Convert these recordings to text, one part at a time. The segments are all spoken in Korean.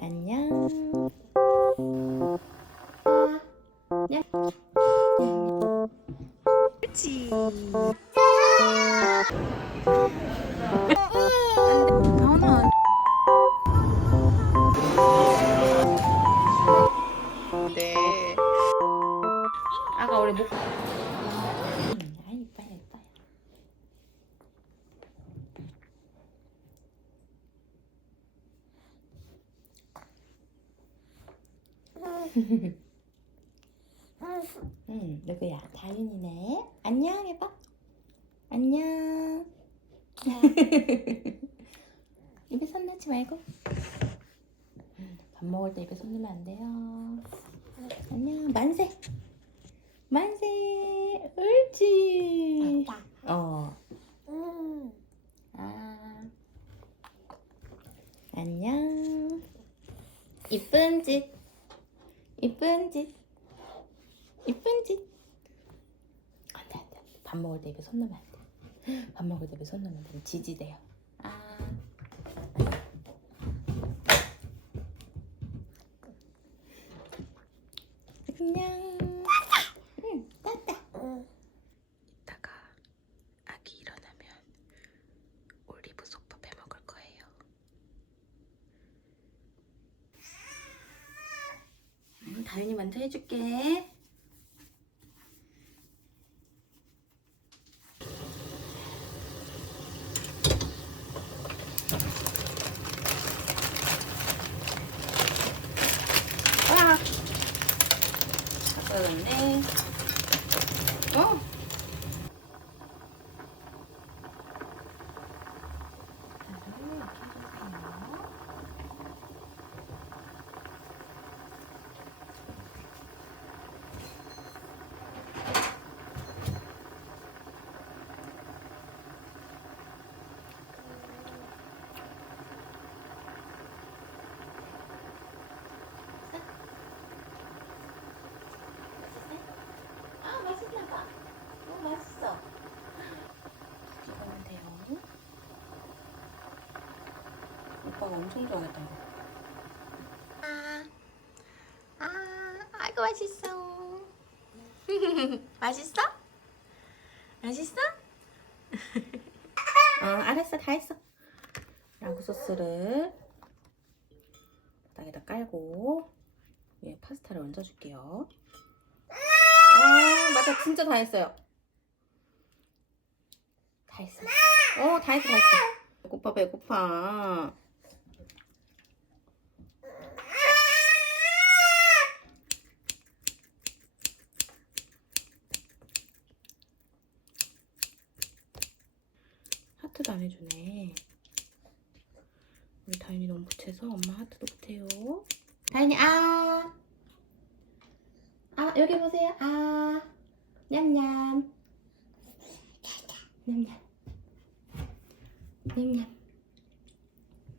안녕. 야. 그렇지. 응, 누구야? 다윤이네. 안녕 해봐. 안녕. 입에 손 넣지 말고. 음, 밥 먹을 때 입에 손 넣으면 안 돼요. 안녕. 만세. 만세. 옳지. 어. 아. 안녕. 이쁜 짓. 이쁜 짓. 이쁜 짓. 안 돼, 안 돼. 밥 먹을 때 입에 손 넣으면 안 돼. 밥 먹을 때 입에 손 넣으면 돼. 지지돼요. 아. 안녕. 응, 따따. 이따가 아기 일어나면 올리브 솥밥 해 먹을 거예요. 음, 다윤이 먼저 해줄게. 와. 네 어? 아 맛있나 봐. 어 맛있어. 이거면 돼요. 오빠가 엄청 좋아했던 거. 아, 아, 아이고 맛있어. 맛있어? 맛있어? 어, 알았어, 다 했어. 양구 소스를 바닥에다 깔고 위에 파스타를 얹어줄게요. 아, 맞아. 진짜 다 했어요. 다 했어. 어, 다 했어, 다 했어. 배고파, 배고파. 하트도 안 해주네. 우리 다윤이 너무 못해서 엄마 하트도 못해요. 다윤이, 아! 아 여기 보세요. 아 냠냠 냠냠 냠냠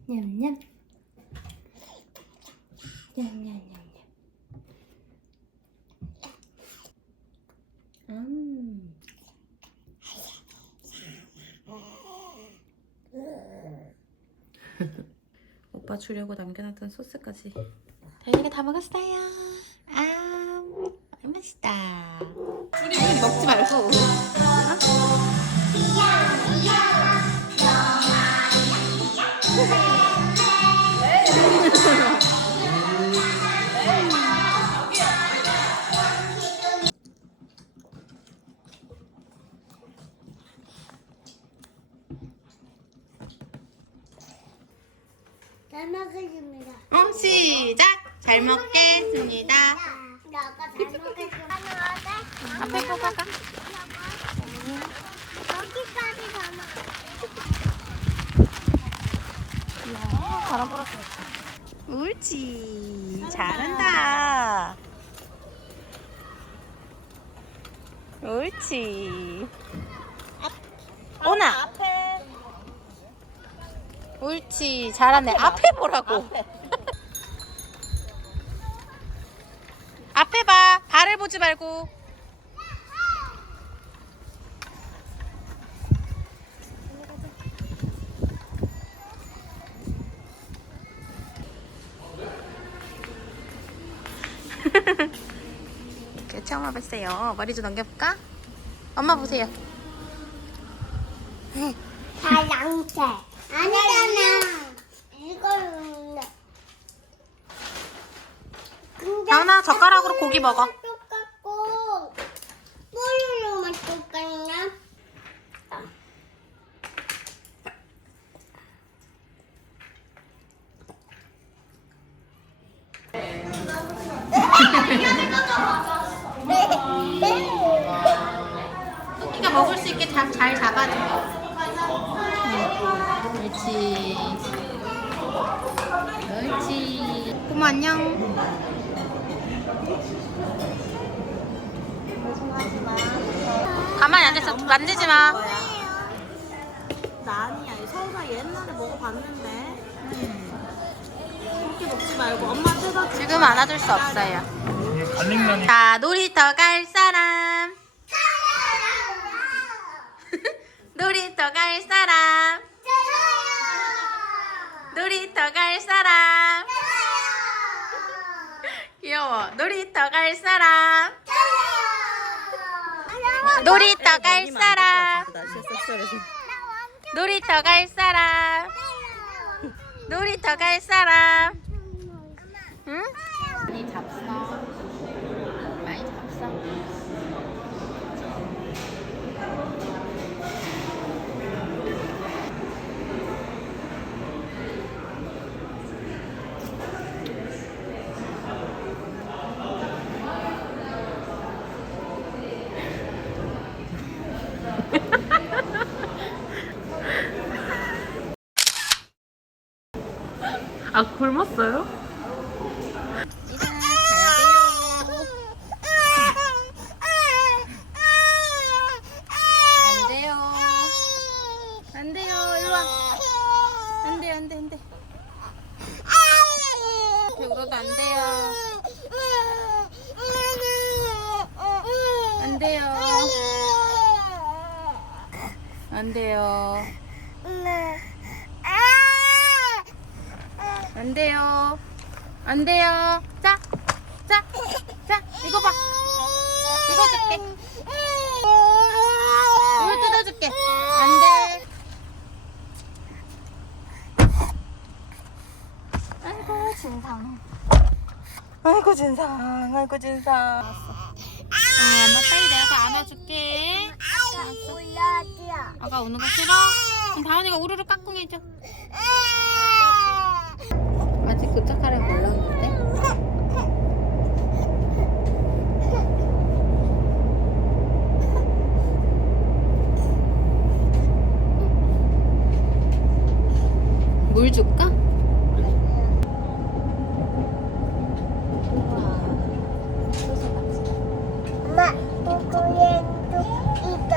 냠 냠 냠 냠냠냠 음. 오빠 주려고 남겨놨던 소스까지 다현이가 다 먹었어요. 아, 맛있다. 우리 먹지 말고. 잘 먹겠습니다. 어, 시작. 잘 먹겠습니다. 나잘 먹겠습니다. 하나, 앞에 거 가가. 여기까지 다 먹어. 바람 불었어. 옳지. 잘한다. 옳지. 오나. 옳지. 잘하네. 앞에 보라고. 앞에. 앞에 봐. 발을 보지 말고. 이렇게 체험 해봤어요. 머리 좀 넘겨볼까? 엄마 보세요. 음. 다양제 다은아 젓가락으로 고기 먹어. 가만히 앉아서 만지지 마. 나 아니야. 이 서울아 옛날에 먹어봤는데. 그렇게 먹지 말고 엄마한테 사 지금 안아줄 수 없어요. 갈릭면이 자, 놀이터 갈 사람. 놀이터 갈 사람. 놀이터 갈 사람. 귀여워. 놀이터 갈 사람. 놀이터 갈 사람. 놀이터 갈 사람. 놀이터 갈 사람. 응? 잡서. 많이 잡서. 아 굶었어요? 이제 가야 돼요. 안 돼요. 안 돼요. 일로 와. 안 돼, 안 돼, 안 돼. 이렇게 울어도 안 돼요. 안 돼요. 안 돼요. 안 돼요. 안 돼요. 자, 자, 자, 이거 봐. 이거 줄게. 이거 뜯어줄게. 안 돼. 아이고, 진상. 아이고, 진상. 아이고, 진상. 어, 엄마 빨리 내가 안아줄게. 아가 우는 거 싫어? 그럼 다은이가 우르르 깍꿍 해줘. 아직 도착하려 몰랐는데? 물 줄까? 엄마, 고고에도 있어.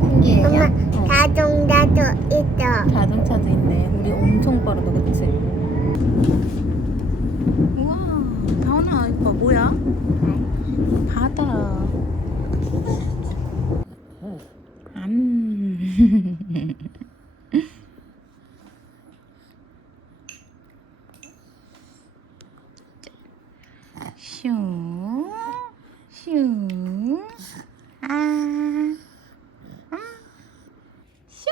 신기해요? 엄마, 자동차도 있어. 자동차도 있네. 우리 엄청 빠르다, 그치? 우와, 다은아, 이거 뭐야? 바다. 음. 슈, 슈, 아, 아, 슈.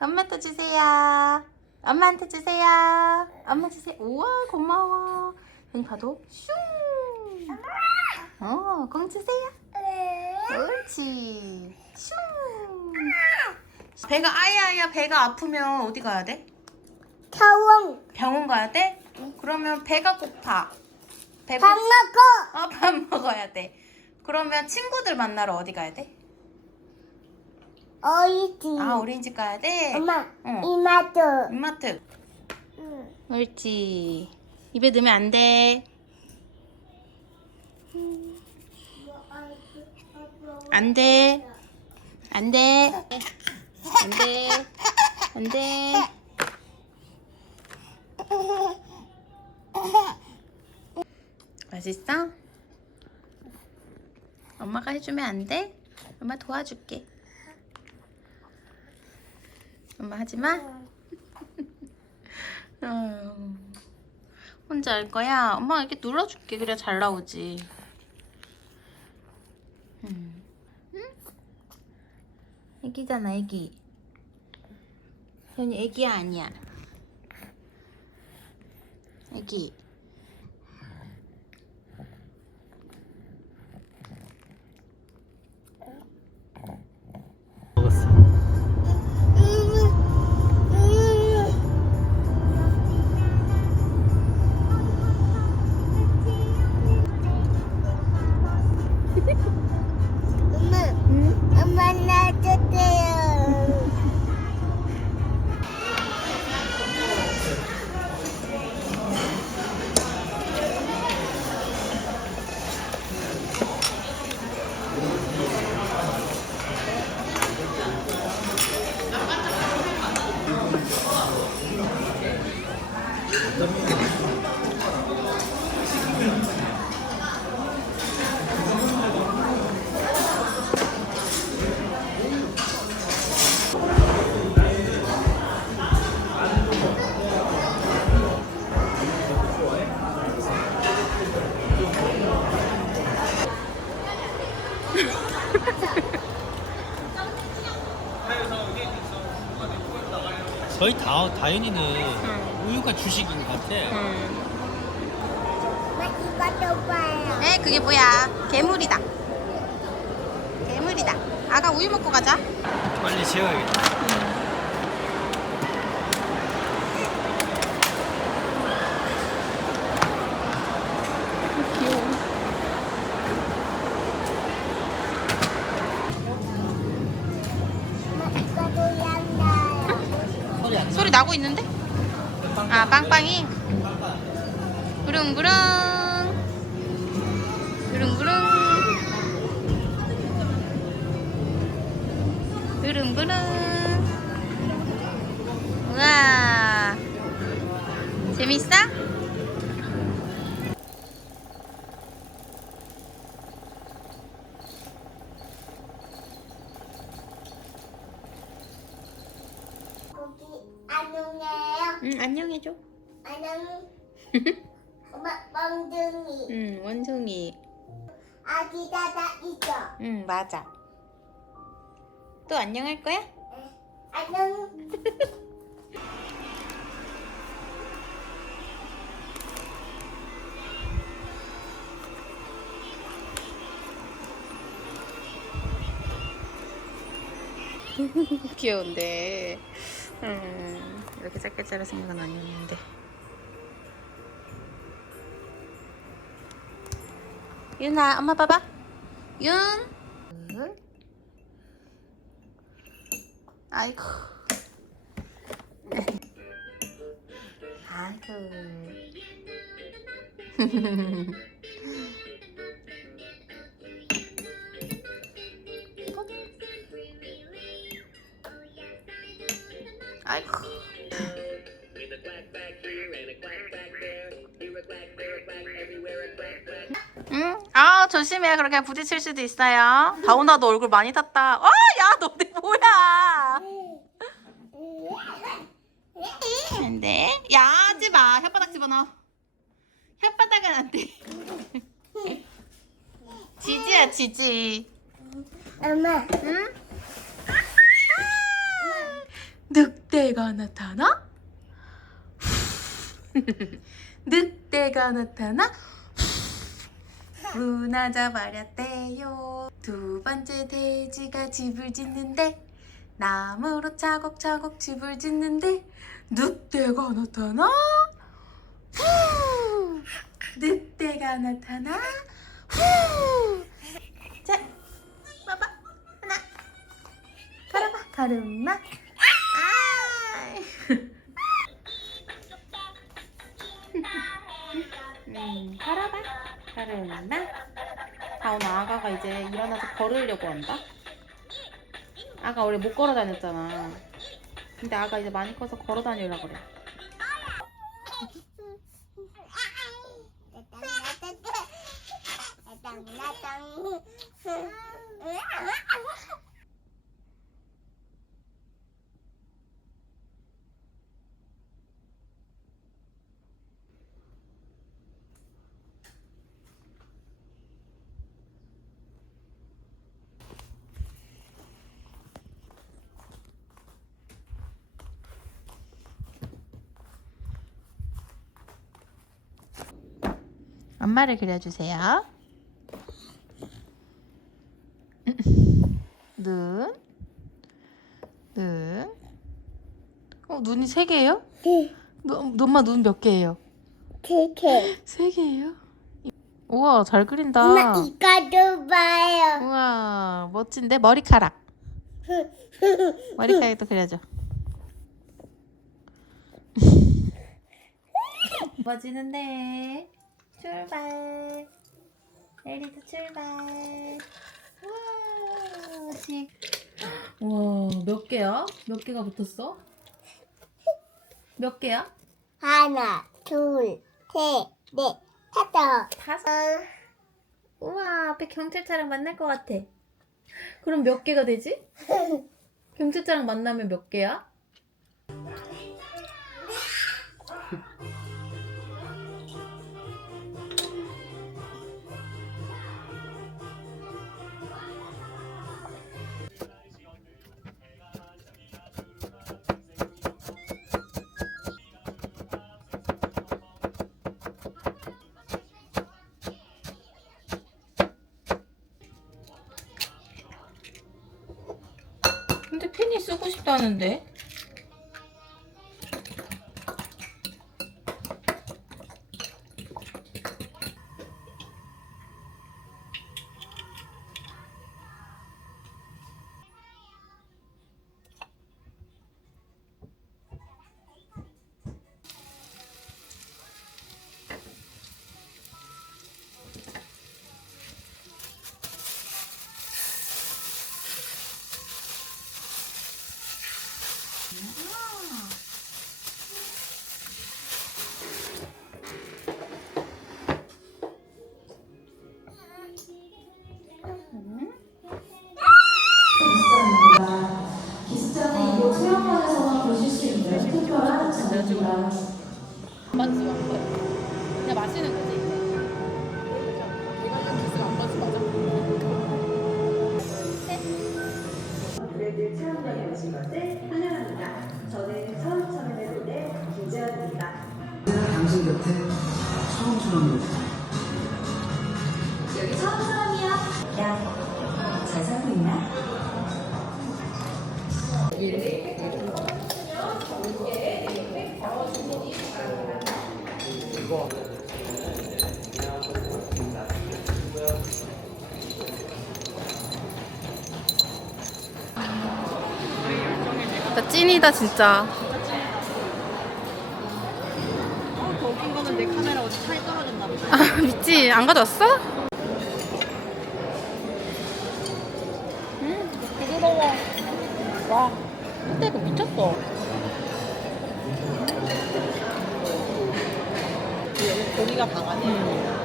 엄마한테 주세요. 엄마한테 주세요. 엄마 주세요. 우와, 고마워. 언니 봐도 슝. 어, 공 주세요. 옳지. 슝. 배가 아야야 배가 아프면 어디 가야 돼? 차원, 병원 가야 돼? 그러면 배가 고파. 배고 밥 먹고. 어, 밥 먹어야 돼. 그러면 친구들 만나러 어디 가야 돼? 어이지. 아, 어린이집 가야 돼? 엄마, 응. 이마도. 이마트. 응. 옳지. 입에 넣으면 안 돼. 안 돼. 안 돼. 안 돼. 안 돼. 맛있어? 엄마가 해주면 안 돼? 엄마 도와줄게. 엄마 하지 마. 어. 혼자 할 거야? 엄마 이렇게 눌러줄게. 그래야 잘 나오지. 음. 응? 애기잖아, 애기. 현이 애기야, 아니야? 애기. 다 다현이는 우유가 주식인 것 같아. 엄마 이것도 봐요. 에 그게 뭐야? 괴물이다. 괴물이다. 아가 우유 먹고 가자. 빨리 재워야겠다. 응 안녕해줘. 안녕. 멍둥이. 응 원숭이. 아기 다다 있어. 응 맞아. 또 안녕할 거야? 안녕. 귀여운데. 음, 이렇게 짧게 자를 생각은 아니었는데. 윤아, 엄마 봐봐. 윤. 아이고. 아이고. 아이고. 조심해 그렇게 부딪힐 수도 있어요. 다운아 너 얼굴 많이 탔다. 어, 야, 너 내 뭐야? 안 돼. 야, 하지 마. 혓바닥 집어넣어. 혓바닥은 안 돼. 지지야, 지지. 엄마. 응? 늑대가 나타나? 늑대가 나타나? 문화 잡아렸대요. 두 번째 돼지가 집을 짓는데 나무로 차곡차곡 집을 짓는데 늑대가 나타나? 후! 늑대가 나타나? 후! 자, 봐봐. 하나, 걸어봐. 걸음마. 아이. 음, 걸어봐. 걸음마. 다운아, 아가가 이제 일어나서 걸으려고 한다. 아가 원래 못 걸어 다녔잖아. 근데 아가 이제 많이 커서 걸어 다니려고 그래. 엄마를 그려주세요. 눈, 눈. 어, 눈이 세 개예요? 네. 눈, 엄마 눈 몇 개예요? 되게. 세 개예요? 우와, 잘 그린다. 엄마 이거도 봐요. 우와, 멋진데? 머리카락. 머리카락도 그려줘. 멋지는데. 출발. 에리도 출발. 우와, 지. 우와, 몇 개야? 몇 개가 붙었어? 몇 개야? 하나, 둘, 셋, 넷, 다섯. 다섯. 우와, 앞에 경찰차랑 만날 것 같아. 그럼 몇 개가 되지? 경찰차랑 만나면 몇 개야? 싶다는데. 나 찐이다 진짜. 더 웃긴 거는 내 카메라 어디 차에 떨어졌나 보다. 아 미치 안 가져왔어? 음 부드러워. 와 그때 그 미쳤어. 여기 고기가 강하네.